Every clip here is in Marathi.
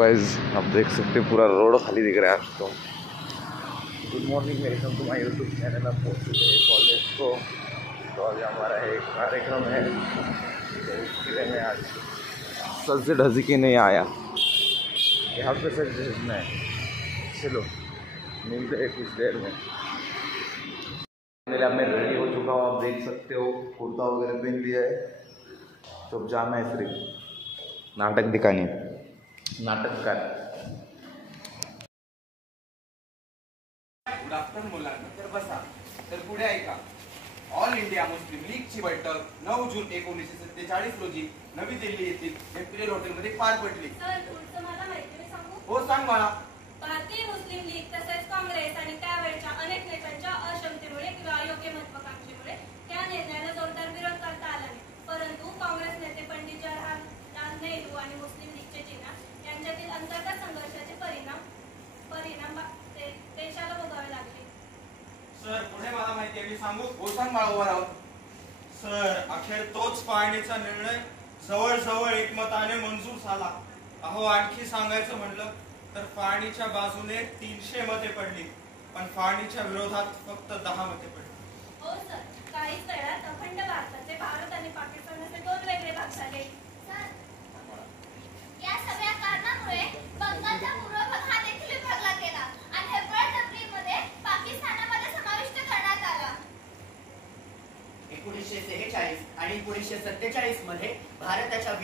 गाइस आप देख सकते हैं पूरा रोड खाली दिख रहा है आपको। Good morning, welcome to my YouTube channel. आप पहुँच चुके हैं कॉलेज को। तो आज हमारा एक कार्यक्रम है, तो इसके लिए मैं आज सज से ढज के नहीं आया, यहाँ पे सज ढजना है। चलो मिलते हैं कुछ देर में। अब मैं रेडी हो चुका हूँ, आप देख सकते हो, कुर्ता वगैरह पहन लिया है। तो जाना है फिर नाटक दिखाने, नाटककार। गुड आफ्टरनून मुलांना, तर बसा. तर पुढे ऐका. ऑल इंडिया मुस्लिम लीगची बैठक 9 जून 1947 रोजी नवी दिल्ली येथील इम्पिरियल हॉटेलमध्ये पार पडली. सर, तुमचं मला माहिती सांगू? हो, सांग मला. भारतीय मुस्लिम लीग तसेच काँग्रेस आणि त्यावेळच्या अनेक नेत्यांच्या अक्षमतेमुळे किंवा अयोग्य महत्वाकांक्षेमुळे त्या निर्णयाला जोरदार विरोध करता आला नाही. परंतु काँग्रेस नेते पंडित जवाहरलाल नेहरू आणि मुस्लिम लीगचे जिना यांच्यातील अंतर्गत संघर्षाचे परिणाम देशाला भोगावे लागले. सर, पुढे मला माहिती आहे, मी सांगू? हो, सांग मला. उभा राहून. सर, अखेर तोच फाळणीचा निर्णय जवळजवळ एकमताने मंजूर झाला. अहो, आणखी सांगायचं म्हणलं तर फाळणीच्या बाजूने 300 मते पडली, पण फाळणीच्या विरोधात फक्त 10 मते पडली. हो सर, काहीच वेळात अखंड भारताचे भारत आणि पाकिस्तान असे 2 वेगळे भाग झाले. या सगळ्या कारणामुळे बंगालचा पूर्व भाग हा देखील विभागला गेला आणि हेब्रॉन मध्ये पाकिस्तानामध्ये समाविष्ट करण्यात आला. 1946 आणि 1947 मध्ये भारताच्या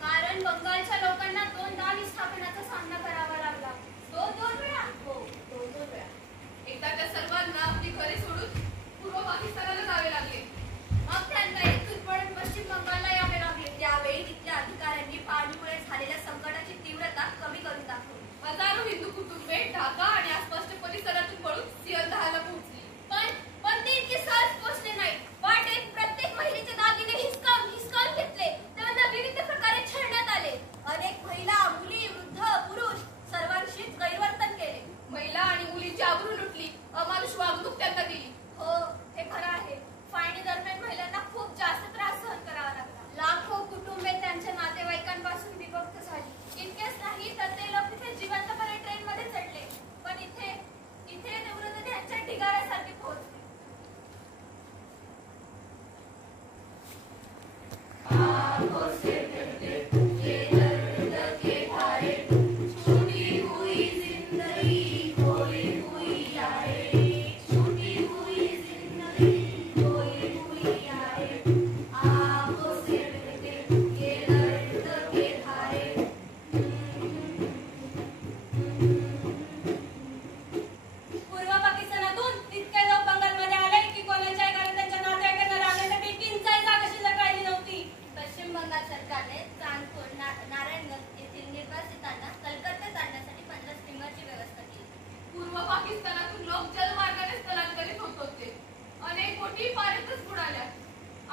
कारण बंगालच्या लोकांना 2दा विस्थापनाचा सामना करावा लागला. 2 वेळा. हो, 2 वेळा. एकदा त्या सर्वांना आपली घरे सोडून पूर्व पाकिस्तानाला जावे लागले. मग त्यांना इथून पळत पश्चिम बंगालला यावे लागले. त्यावेळी तिथल्या अधिकाऱ्यांनी फाळणीमुळे झालेल्या संकटाची तीव्रता कमी करून दाखवली. हजारो हिंदू कुटुंबे ढाका आणि आसपासच्या परिसरातून पळून सियालदहाला पोहोचली. पण ते इतके सहज पोहोचले नाही. वाटेत प्रत्येक महिलेचे दागिने हिसकावून घेतले. त्यांना विविध प्रकारे छळण्यात आले. अनेक महिला, मुली, वृद्ध, पुरुष सर्वांशीच गैरवर्तन केले. महिला आणि मुलींची आबरू लुटली, अमानुष वागणूक त्यांना दिली. हो, हे खरं आहे. फाळणी दरम्यान महिलांना खूप जास्त त्रास सहन करावा लागला. लाखो कुटुंबे त्यांच्या नातेवाईकांपासून विभक्त झाली. इतकेच नाही तर ते लोक तिथे जिवंतपणे ट्रेनमध्ये चढले, पण इथे निवृत्त त्यांच्या ढिगाऱ्यासारखे पोहोचले. पाकिस्तानातून लोक जलमार्गाने स्थलांतरित होत होते. अनेक बोटी पाण्यातच बुडाल्या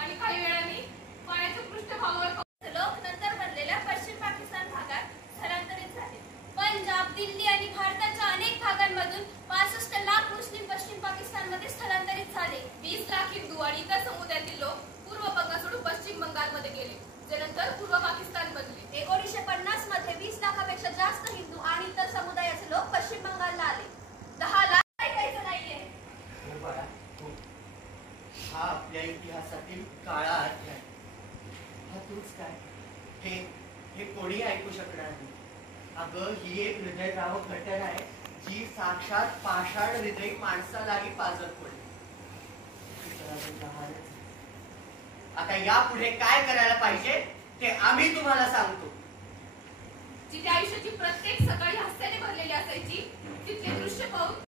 आणि काही वेळाने पाण्याच्या पृष्ठभागावर लोक नंतर बनलेल्या पश्चिम पाकिस्तान भागात स्थलांतरित झाले. पंजाब, दिल्ली आणि भारताच्या अनेक भागांमधून 65 लाख मुस्लिम पश्चिम पाकिस्तानमध्ये स्थलांतरित झाले. 20 लाख हिंदू आणि इतर समुदायातील लोक पूर्व बंगाल सोडून पश्चिम बंगालमध्ये गेले, जे नंतर पूर्व पाकिस्तान बनले. 1950 मध्ये 20 लाखापेक्षा जास्त हिंदू आणि इतर समुदायाचे लोक पश्चिम बंगालला आले. 10 लाख ऐकायचं नाहीये. हा आपल्या इतिहासातील काळा अध्याय. हा तूच काय, हे कोणी ऐकू शकणार नाही. अगं, ही एक हृदयद्रावक घटना आहे, जी साक्षात पाषाण हृदय माणसालाही पाजत पडली. आता यापुढे काय करायला पाहिजे ते आम्ही तुम्हाला सांगतो. जिथे आयुष्याची प्रत्येक सकाळी हास्याने भरलेली असायची, तिथले दृश्य पाहून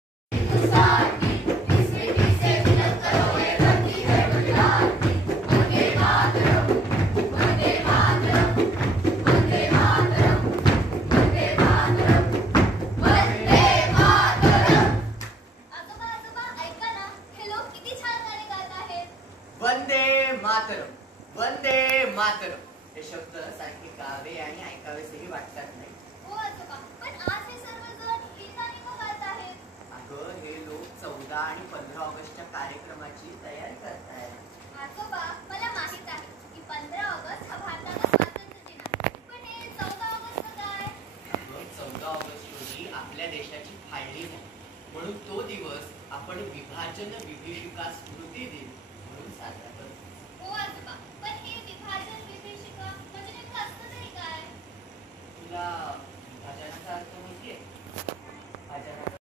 मातरम, वंदे मातरम हे शब्द सारखे गावे आणि ऐकावेसेही वाटतात नाही. हो आजोबा, पण आज हे सर्वजण गीत आणि गात आहेत. अगं हे लोक 14 आणि 15 ऑगस्टच्या कार्यक्रमाची तयारी